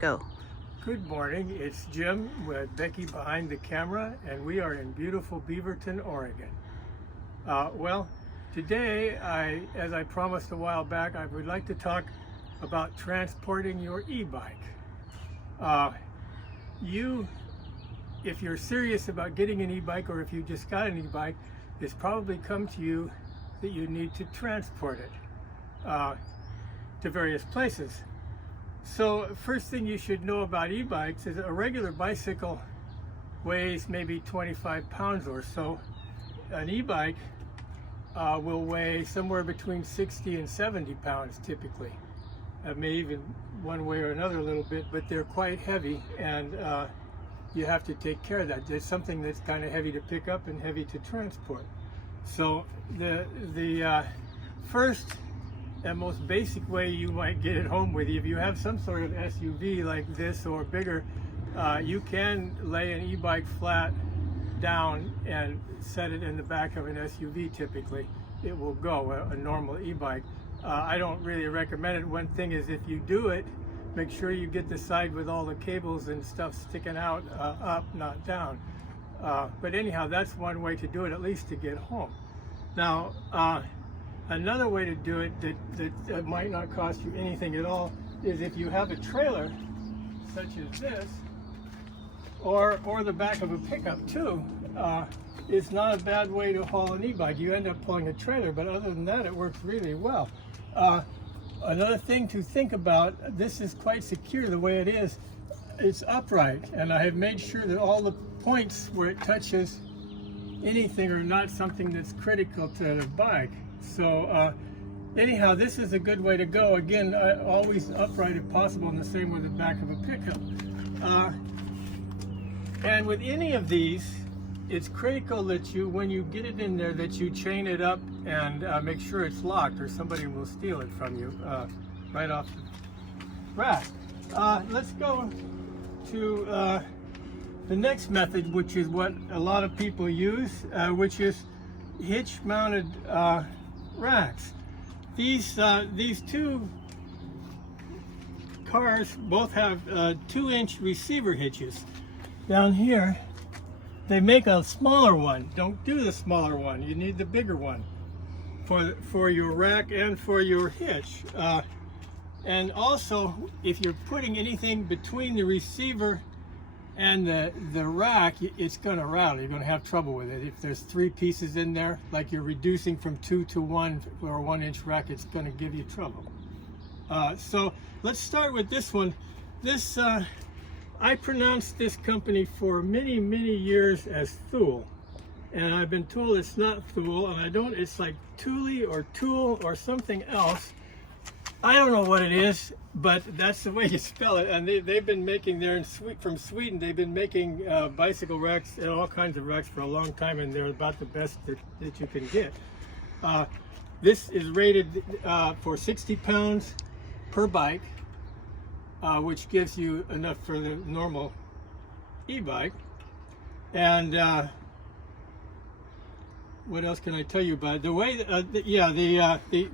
Go. Good morning, it's Jim with Becky behind the camera, and we are in beautiful Beaverton, Oregon. Well, today, as I promised a while back, I would like to talk about transporting your e-bike. If you're serious about getting an e-bike, or if you just got an e-bike, it's probably come to you that you need to transport it to various places. So first thing you should know about e-bikes is a regular bicycle weighs maybe 25 pounds or so. An e-bike will weigh somewhere between 60 and 70 pounds typically. It may even one way or another a little bit, but they're quite heavy, and you have to take care of that. There's something that's kind of heavy to pick up and heavy to transport. So the first and most basic way you might get it home with you, if you have some sort of SUV like this or bigger, you can lay an e-bike flat down and set it in the back of an SUV. Typically it will go, a normal e-bike. I don't really recommend it. One thing is, if you do it, make sure you get the side with all the cables and stuff sticking out up, not down. But anyhow, that's one way to do it, at least to get home. Now, another way to do it that might not cost you anything at all is if you have a trailer such as this, or the back of a pickup too. It's not a bad way to haul an e-bike. You end up pulling a trailer, but other than that, it works really well. Another thing to think about, this is quite secure the way it is. It's upright, and I have made sure that all the points where it touches anything are not something that's critical to the bike. So anyhow, this is a good way to go. Again, always upright if possible, and the same with the back of a pickup. And with any of these, it's critical that you, when you get it in there, that you chain it up and make sure it's locked, or somebody will steal it from you right off the rack. Let's go to the next method, which is what a lot of people use, which is hitch-mounted racks. These two cars both have 2-inch receiver hitches. Down here, they make a smaller one. Don't do the smaller one. You need the bigger one for your rack and for your hitch. And also, if you're putting anything between the receiver and the rack, it's going to rattle. You're going to have trouble with it. If there's 3 pieces in there, like you're reducing from 2 to 1 or a 1-inch rack, it's going to give you trouble. So let's start with this one. This I pronounced this company for many years as Thule, and I've been told it's not Thule, and I don't. It's like Thule or Tool or something else. I don't know what it is, but that's the way you spell it. And they've been making there from Sweden. They've been making bicycle racks and all kinds of racks for a long time, and they're about the best that you can get. This is rated for 60 pounds per bike, which gives you enough for the normal e-bike. And what else can I tell you about it? The way,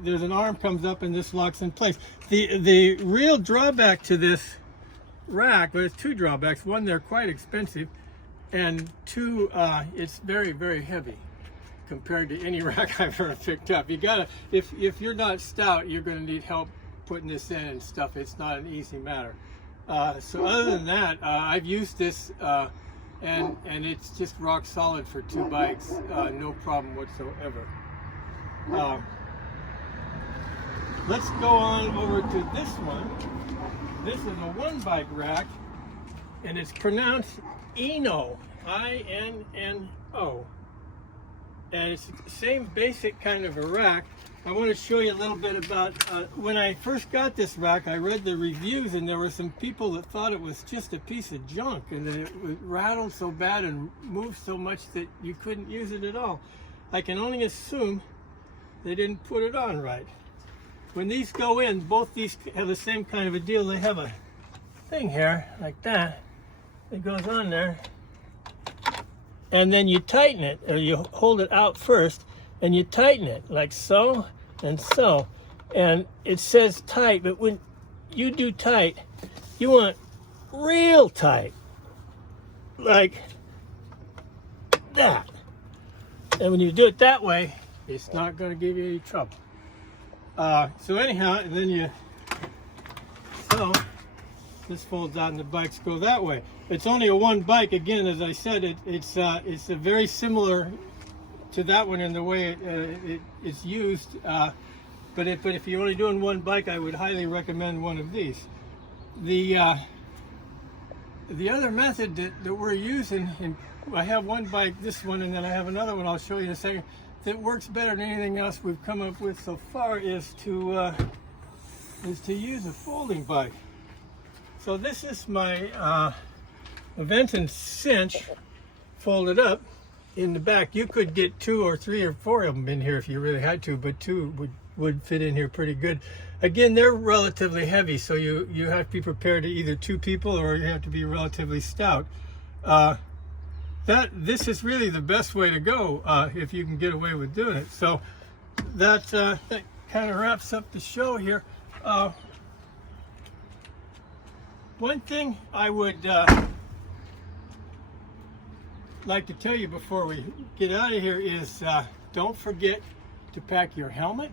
there's an arm comes up and this locks in place. The real drawback to this rack, well, there's 2 drawbacks. One, they're quite expensive, and 2, it's very heavy compared to any rack I've ever picked up. You gotta, if you're not stout, you're gonna need help putting this in and stuff. It's not an easy matter. So other than that, I've used this and it's just rock solid for 2 bikes, no problem whatsoever. Let's go on over to this one. This is a 1-bike rack, and it's pronounced Inno, I-N-N-O, and it's the same basic kind of a rack. I want to show you a little bit about, when I first got this rack, I read the reviews, and there were some people that thought it was just a piece of junk, and that it rattled so bad and moved so much that you couldn't use it at all. I can only assume they didn't put it on right. When these go in, both these have the same kind of a deal. They have a thing here, like that. It goes on there, and then you tighten it, or you hold it out first, and you tighten it, like so and so. And it says tight, but when you do tight, you want real tight, like that. And when you do it that way, it's not going to give you any trouble. So anyhow, and then so this folds out and the bikes go that way. It's only a one bike. Again, as I said, it's a very similar to that one in the way it's used. But if you're only doing one bike, I would highly recommend one of these. The other method that we're using, and I have one bike, this one, and then I have another one I'll show you in a second, that works better than anything else we've come up with so far, is to use a folding bike. So this is my Vent and Cinch folded up in the back. You could get 2 or 3 or 4 of them in here if you really had to, but 2 would fit in here pretty good. Again, they're relatively heavy, so you have to be prepared to either 2 people or you have to be relatively stout. This is really the best way to go if you can get away with doing it. So that kind of wraps up the show here. One thing I would like to tell you before we get out of here is don't forget to pack your helmet,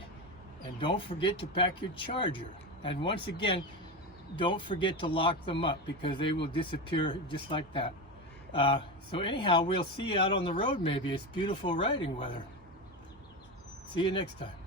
and don't forget to pack your charger. And once again, don't forget to lock them up, because they will disappear just like that. So anyhow, we'll see you out on the road maybe. It's beautiful riding weather. See you next time.